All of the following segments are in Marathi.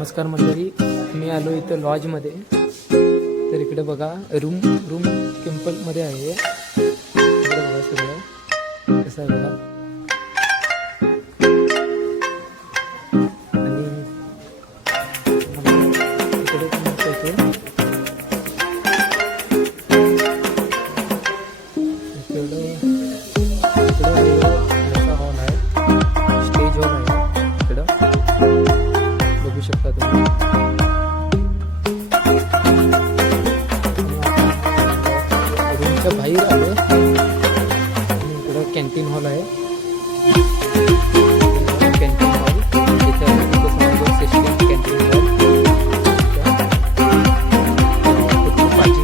नमस्कार मंडळी, मी आलो इथं लॉजमध्ये. तर इकडे बघा रूम मध्ये आहे. इकडे बघा सगळं कसं आहे बघा. आणि इकडे हॉल आहे, स्टेज हॉल आहे. इकडं बघू शकता तुम्ही. रूमच्या बाहेर आलो आणि इकडं कॅन्टीन हॉल आहे. कॅन्टीन हॉल इथं सिस्टम कॅन्टीन हॉल. भाजी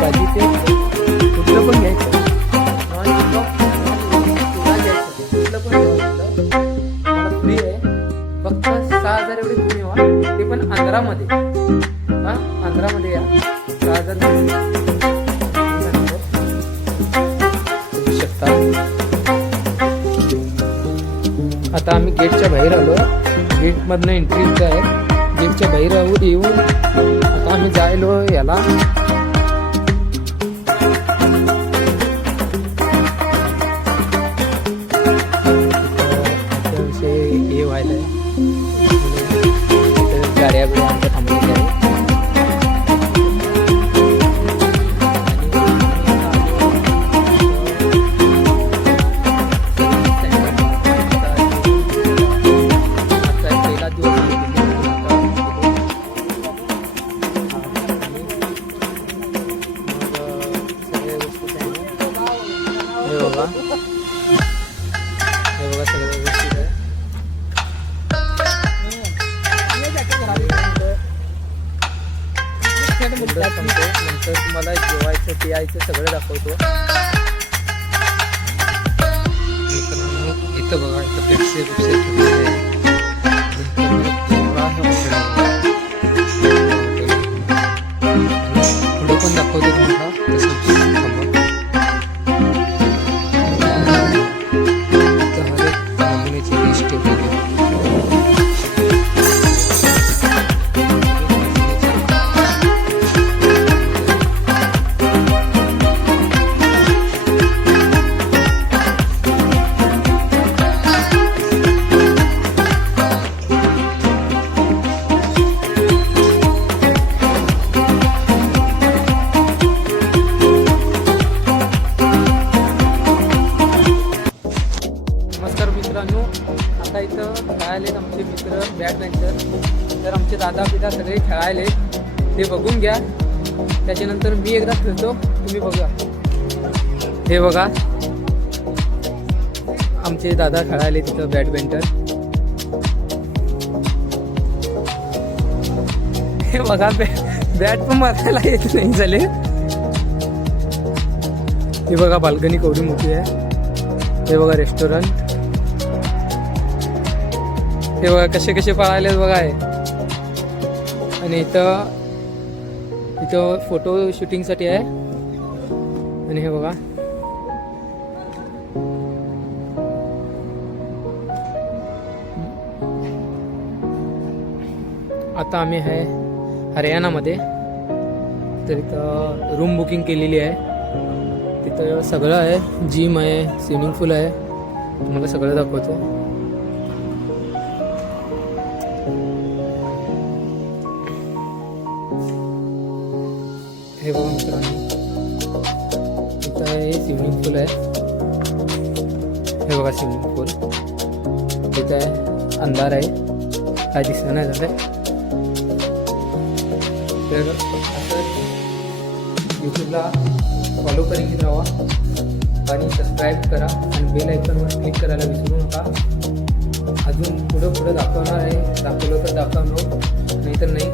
भाजी ते कुठलं पण घ्यायचं, कुठलं पण मला फ्री आहे. फक्त 6,000 एवढे तुम्ही व्हा, ते पण आंध्रामध्ये. आंध्रामध्ये या. 6,000 बघू शकता. आता आम्ही गेटच्या बाहेर आलो. गेटमधनं एंट्रीचं आहे. गेटच्या बाहेर येऊन आता आम्ही जायलो याला हे व्हायला गाड्या बिड्या आमच्या थांबलेल्या आहे. नंतर तुम्हाला जेवायचं पियायचं सगळं दाखवतो. इथं बघा, इथं पेप्सी ठेवलेले आहे. पुढे पण दाखवतो तुम्हाला. तसंच डिश ठेवलेली. मित्रांनो, आता इथं खेळायलेत आमचे मित्र बॅडमिंटन. तर आमचे दादा पिता सगळे खेळायले, ते बघून घ्या. त्याच्यानंतर मी एकदा खेळतो, तुम्ही बघा. हे बघा आमचे दादा खेळायले तिथं बॅडमिंटन. हे बघा बॅट पण मारायला येत नाही झाले. हे बघा बाल्कनी केवढी मोठी आहे. हे बघा रेस्टॉरंट. हे बघा कसे कसे पळायले बघा आहे. आणि इथं फोटो शूटिंगसाठी आहे. आणि हे बघा आता आम्ही आहे हरियाणामध्ये. तर इथं रूम बुकिंग केलेली आहे. तिथं सगळं आहे, जिम आहे, स्विमिंग पूल आहे. तुम्हाला सगळं दाखवतो. हे बघा मित्रांनो, इथं आहे स्विमिंग पूल आहे. हे बघा स्विमिंग पूल. इथं आहे, अंधार आहे, काय दिसत नाही झालंय. तर असं यूट्यूबला फॉलो करीत राहा आणि सबस्क्राईब करा आणि बेल आयकॉनवर क्लिक करायला विसरू नका. अजून पुढं दाखवणार आहे. दाखवलं तर दाखवलो, नाहीतर नाही.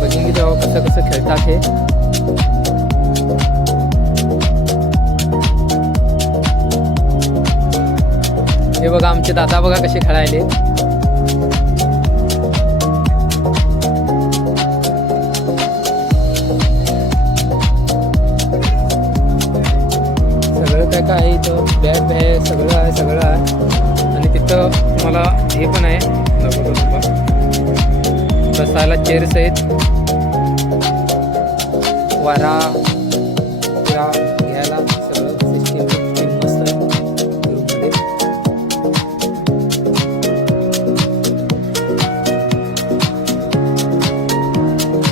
बघितली जावं कसं कसं खेळतात हे. हे बघा आमचे दादा बघा कसे खेळायले. काय काय आहे इथं, बॅग आहे, सगळं आहे. आणि तिथं तुम्हाला हे पण आहे, दाखवतो तुम्हाला, बसायला चेअर्स आहेत, वारा